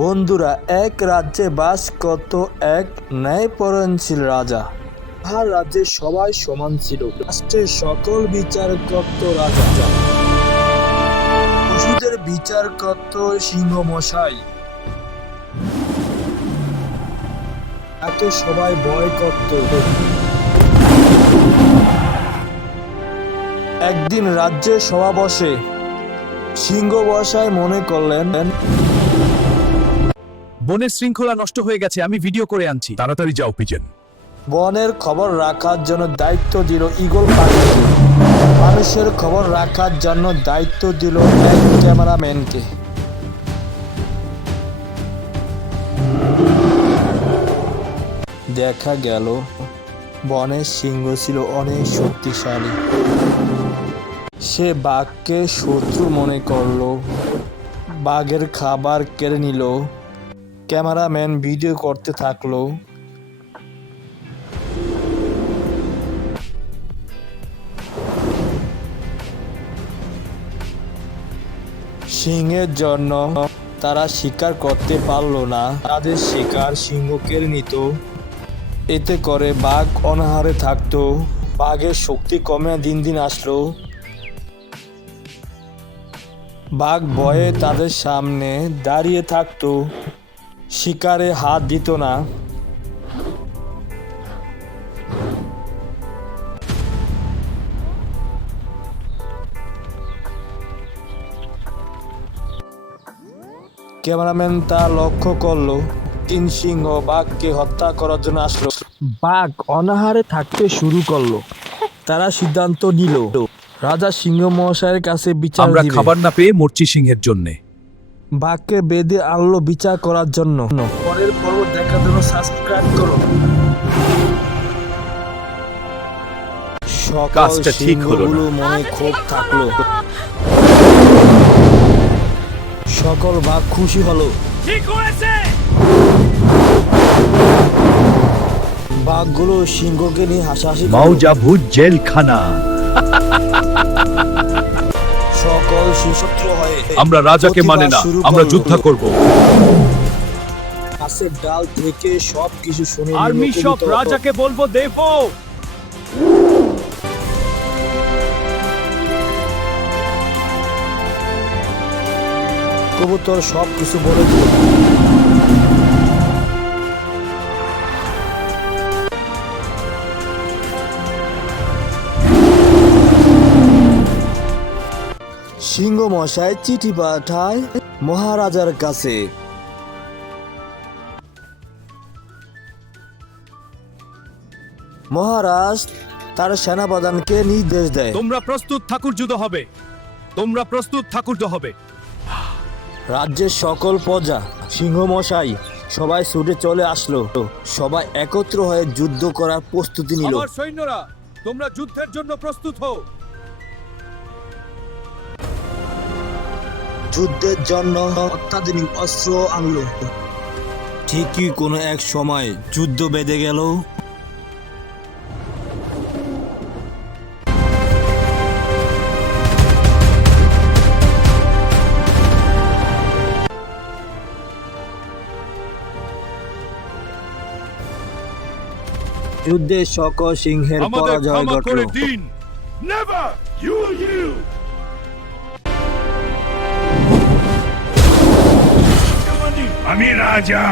বন্ধুরা, এক রাজ্যে বাস করত এক ন্যায়পরায়ণশীল রাজা। তার রাজ্যে সবাই সমান ছিল। রাষ্ট্রের সকল বিচার করত রাজা। পশুদের বিচার করত সিংহ মশাই। তাকে সবাই ভয় করত। একদিন রাজ্যে সভা বসে। সিংহ মশাই মনে করলেন, বনের শৃঙ্খলা নষ্ট হয়ে গেছে, আমি ভিডিও করে আনছি। তাড়াতাড়ি যাও পিজেন। বনের খবর রাখার জন্য দায়িত্ব দিল ঈগল পাখিকে। মানুষের খবর রাখার জন্য দায়িত্ব দিল এক ক্যামেরাম্যানকে। দেখা গেল বনের সিংহ ছিল অনেক শক্তিশালী। সে বাঘকে শত্রু মনে করলো, বাঘের খাবার কেড়ে নিল। ক্যামেরাম্যান ভিডিও করতে থাকলো। সিংহের জন্য তারা শিকার করতে পারলো না। তাদের শিকার সিংহ কেড়ে নিত। এতে করে বাঘ অনাহারে থাকতো। বাঘের শক্তি কমে দিন দিন আসলো। বাঘ ভয়ে তাদের সামনে দাঁড়িয়ে থাকতো, শিকারে হাত দিত না। ক্যামেরাম্যান তা লক্ষ্য করলো। তিন সিংহ বাঘকে হত্যা করার জন্য আসলো। বাঘ অনাহারে থাকতে শুরু করলো। তারা সিদ্ধান্ত নিল রাজা সিংহ মহাশয়ের কাছে বিচার আমরা দিবে। খাবার না পেয়ে মরছি সিংহের জন্যে। বাঘকে বেঁধে আনলো বিচার করার জন্য। পরের পর্ব দেখার জন্য সাবস্ক্রাইব করো। সকল কাজটা ঠিক হলো না। সিংহগুলো মনে ক্ষোভ থাকলো। সকল বাঘ খুশি হলো। ঠিক হয়েছে। বাঘগুলো সিংহকে নিয়ে হাসাহাসি করলো। মাউজাভু জেলখানা। সকল শত্রু হয়ে আমরা রাজাকে মানে না, আমরা যুদ্ধ করব। গাছের ডাল থেকে সবকিছু শুনে নিল আর্মি সব কবুতর। রাজাকে বলবো দেবো। কবুতর সবকিছু বলে দিল। সিংহ মশাই চিঠি পাঠায় মহারাজার কাছে। মহারাজ তার সেনাপ্রধানকে নির্দেশ দেয়, তোমরা প্রস্তুত, ঠাকুর যুদ্ধ হবে। তোমরা প্রস্তুত, ঠাকুর যুদ্ধ হবে। রাজ্যের সকল প্রজা, সিংহ মশাই সবাই ছুটে চলে আসলো। সবাই একত্র হয়ে যুদ্ধ করার প্রস্তুতি নিল। আমার সৈন্যরা, তোমরা যুদ্ধের জন্য প্রস্তুত হও। যুদ্ধের জন্য অত্যাধুনিক অস্ত্র আনলো। ঠিকই কোনো এক সময় যুদ্ধ বেঁধে গেল। যুদ্ধে সকল সিংহের আমাদের পরাজয় ক্ষমা ঘটল। করে দিন। নেভার ইউ আমি রাজা।